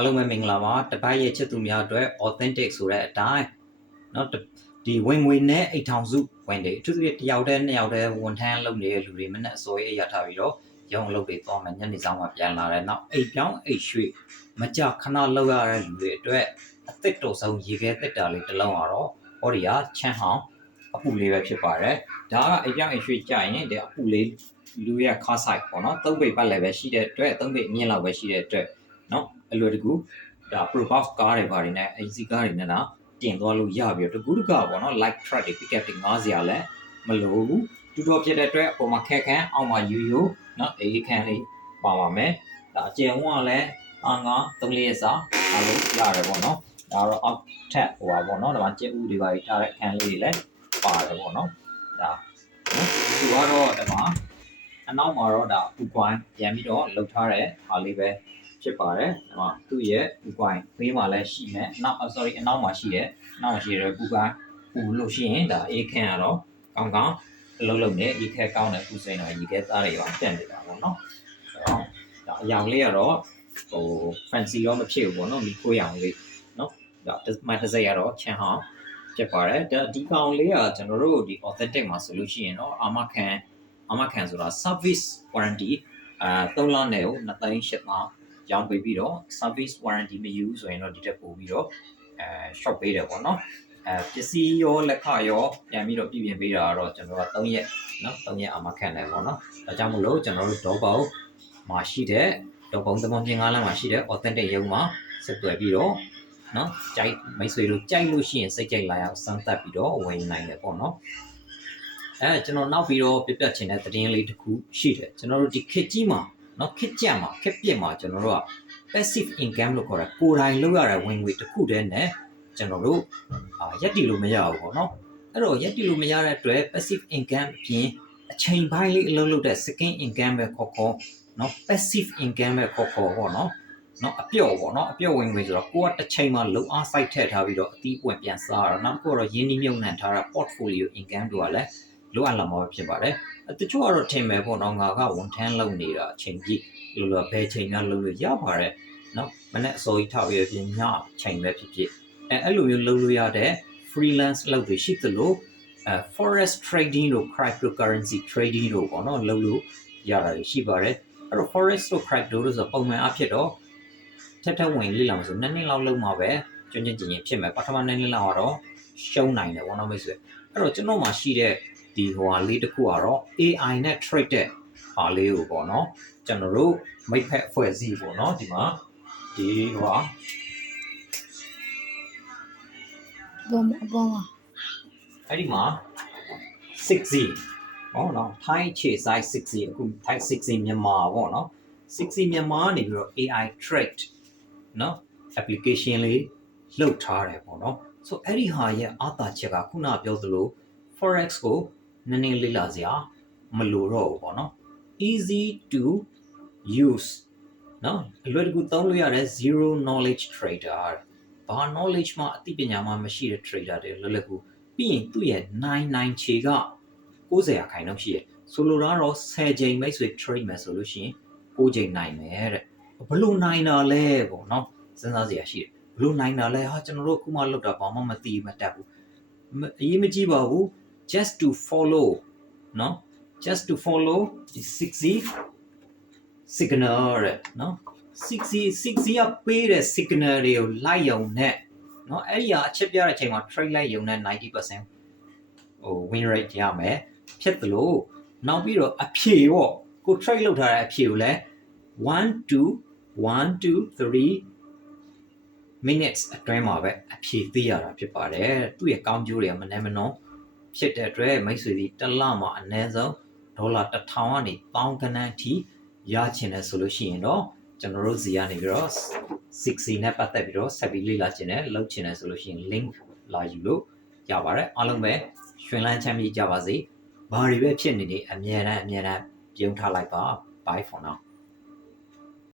အားလုံးပဲမင်္ဂလာပါတပတ်ရဲ့ချစ်သူများအတွက် authentic ဆိုတဲ့အတိုင်းเนาะဒီဝင်ငွေနဲ့အိတ်ထောင်စုဝင်တွေအထူးသဖြင့်တစ်ယောက်တည်းနှစ်ယောက်တည်းဝန်ထမ်းလုပ်နေတဲ့လူတွေမနဲ့အစိုးရရထားပြီးတော့ရုံလုပ်တွေသွားမယ်ညနေဆောင်မှပြန်လာတယ်နောက်အိတ်ပြောင်းအိတ်ရွှေ့မကြခဏလောက်ရတဲ့လူတွေအတွက်အသက်တော်ဆုံးရေခဲတက်တာလေးတစ်လုံးကတော့ဟောဒီကချမ်းဟောင်းအပူလေးပဲဖြစ်ပါတယ်ဒါကအိတ်ပြောင်းအိတ်ရွှေ့ကြရင်ဒီအပူလေးလူရဲ့ခါဆိုင်ပေါ့နော်သုံးပိတ်ပတ်လည်းပဲရှိတဲ့အတွက်သုံးပိတ်အမြင့်လောက်ပဲရှိတဲ့အတွက်နော်အလွယ်တကူဒါ Probox ကားတွေဘာတွေနဲ့ AC ကားတွေနဲ့တော့တင်သွားလို့ရပြီးတော့တကူတကပေါ့နော် light truck တွေ pickup တွေ90ရာလဲမလိုဘူးတူတော်ဖြစ်တဲ့အတွက်အပေါ်မှာခက်ခန်းအောက်မှာယူယူနော်အေးခန်းလေးပါပါမယ်ဒါအကျယ်ဝန်းကလည်းငါ3-4ရက်စာအားလို့ရတယ်ပေါ့နော်ဒါတော့အောက်ထက်ဟိုပါပေါ့နော်ဒါမှကျက်ဥတွေပါထားတဲ့ခန်းလေးတွေလည်းပါတယ်ပေါ့နော်ဒါသူကတော့ဒီမှာအနောက်မှာတော့ဒါဥကွိုင်းပြန်ပြီးတော့လှုပ်ထားတဲ့အားလေးပဲဖြစ်ပါတယ်။ဒါသူ့ရဲ့ဥကွိုင်းဘေးမှာလည်းရှိမယ်။နောက်အနောက်မှာရှိတဲ့ဥကွိုင်းပူလို့ရှိရင်ဒါအေးခန့်ရတော့ကောင်းကောင်းအလုံးလုံးနဲ့အေးခက်ကောင်းတဲ့ပူစိန်တော့ရေခဲသားတွေပါတက်နေတာပေါ့နော်။ဒါအရောင်လေးကတော့fancy တော့မဖြစ်ဘူးပေါ့နော်။မီခိုးရောင်လေးနော်။ဒါတစ်စက်ရတော့ချမ်းဟောင်းဖြစ်ပါတယ်။ဒီကောင်လေးကကျွန်တော်တို့ဒီ authentic မှာဆိုလို့ရှိရင်တော့အာမခံဆိုတာ service warranty 3လနဲ့ကို2,800ရောင်းပေးပြီးတော့ service warranty မယူဆိုရင်တော့ဒီတက်ပို့ပြီးတော့shop ပေးတယ်ပေါ့နော်ပစ္စည်းရောလက်ခရောပြန်ပြီးတော့ပြည်ပြင်ပေးတာတော့ကျွန်တော်က3ရက်နော်3ရက်အာမခံတယ်ပေါ့နော်ဒါကြောင့်မလို့ကျွန်တော်တို့ဒေါပေါင်းမှာရှိတဲ့ဒေါပေါင်းသမန်ပြင်ကားလမ်းမှာရှိတဲ့ authentic ရုံမှာဆက်သွယ်ပြီးတော့နော်ကြိုက်မိတ်ဆွေတို့ကြိုက်လို့ရှိရင်စိတ်ကြိုက်လာအောင်စမ်းသပ်ပြီးတော့ဝင်နိုင်တယ်ပေါ့နော်ကျွန်တော်နောက်ပြီးတော့ပြပြချင်တဲ့သတင်းလေးတစ်ခုရှိတယ်ကျွန်တော်တို့ဒီခက်ကြီးမှာနော်ခက်ကြက်မှာခက်ပြက်မှာကျွန်တော်တို့က passive income လို့ခေါ်တာကိုယ်တိုင်လုပ်ရတဲ့ဝင်ငွေတစ်ခုတည်းနဲ့ကျွန်တော်တို့ရက်တီလို့မရဘူးပေါ့နော်အဲ့တော့ရက်တီလို့မရတဲ့အတွက် passive income အပြင်အချိန်ပိုင်းလေးအလုပ်လုပ်တဲ့ second income ပဲခေါ်နော် passive income ပဲခေါ်ပေါ့နော်အပျော့ပေါ့နော်အပျော့ဝင်ငွေဆိုတော့ကိုကတစ်ချိန်မှာလုံအားစိုက်ထည့်ထားပြီးတော့အသီးပွင့်ပြန်စားရတော့နောက်တစ်ခုတော့ရင်းနှီးမြှုပ်နှံထားတာ portfolio income တို့ကလည်းလိုအပ်လာမှာဖြစ်ပါတယ်တချို့ကတော့ထင်မယ်ပေါ့နော်ငါကဝန်ထမ်းလုပ်နေတာအချိန်ကြီးလို့ဘယ်ချိန်များလုပ်လို့ရပါတယ်နော်မနေ့အစောကြီးထောက်ရပြင်ညချိန်ပဲဖြစ်ဖြစ်အဲ့လိုမျိုးလုပ်လို့ရတဲ့ freelance လုပ်တွေရှိသလို forex trading တို့ cryptocurrency trading တို့ပေါ့နော်လုပ်လို့ရတာရှိပါတယ်အဲ့တော့ forex တို့ crypto တို့ဆိုပုံမှန်အဖြစ်တော့ထက်ဝင်လေးလာမှာဆို2နှစ်လောက်လုပ်မှာပဲကျွန်းဖြစ်မယ်ပထမ2နှစ်လောက်ကတော့ရှုံးနိုင်တယ်ပေါ့နော်မိတ်ဆွေအဲ့တော့ကျွန်တော်မှရှိတဲ့ဒီဟိုဟာလေးတစ်ခုကတော့ AI နဲ့ trade တဲ့ဟာလေးကိုပေါ့နော်ကျွန်တော်တို့မိတ်ဖက်အဖွဲ့အစည်းပေါ့နော်ဒီမှာဒီဟိုဟာဘောအဲ့ဒီမှာ 6Z ဟောနော် Thai ခြေဆိုင် 6Z အခု Thai 6Z မြန်မာပေါ့နော် 6Z မြန်မာနေပြီးတော့ AI trade နော် application လေးလုပ်ထားတယ်ပေါ့နော်ဆိုအဲ့ဒီဟာရဲ့အားသာချက်ကခုနပြောသလို forex ကိုနည်းနည်းလေးလာစရာမလိုတော့ဘူးပေါ့နော် easy to use နော်အလွယ်တကူသုံးလို့ရတဲ့ zero knowledge trader ဘာ knowledge မှအသိပညာမှမရှိတဲ့ trader တွေလွယ်လွယ်ကူပြီးရင်သူ့ရဲ့99ခြေက90%ရှိတယ်ဆိုလိုတာတော့10ချိန်မိတ်ဆွေ trade မယ်ဆိုလို့ရှိရင်9ချိန်နိုင်မယ်တဲ့ဘလို့နိုင်တာလဲပေါ့နော်စဉ်းစားစရာရှိတယ်ဘလို့နိုင်တာလဲဟာကျွန်တော်တို့အခုမှလောက်တာဘာမှမသိမတတ်ဘူးအရေးမကြီးပါဘူးjust to follow နော် just to follow the 6Z signal တဲ့နော် 6Z ကပေးတဲ့ signal တွေကိုလိုက်ရုံနဲ့နော်အဲ့ဒီကအချက်ပြတဲ့အချိန်မှာ trade လိုက်ရုံနဲ့ 90% ဟို win rate ရမယ်ဖြစ်သလိုနောက်ပြီးတော့အဖြေပေါ့ကို trade လုပ်ထားတဲ့အဖြေကိုလည်း1 to 3 minutes အတွင်းမှာပဲအဖြေသိရတာဖြစ်ပါတယ်သူ့ရဲ့ကောင်းကျိုးတွေကမနှဲမနှောဖြစ်တဲ့အတွက်မိတ်ဆွေဒီတစ်လမှာအနည်းဆုံးဒေါ်လာ1000ကနေ1000ခန်းအထိရချင်တယ်ဆိုလို့ရှိရင်တော့ကျွန်တော်တို့ဇီကနေပြီးတော့ 6Z နဲ့ပတ်သက်ပြီးတော့ဆက်ပြီးလေ့လာချင်တယ်လုပ်ချင်တယ်ဆိုလို့ရှိရင် link လာယူလို့ရပါတယ်အားလုံးပဲရွှင်လန်းချမ်းမြေ့ကြပါစေဘာတွေပဲဖြစ်နေနေအမြဲတမ်းပြုံးထားလိုက်ပါ bye for now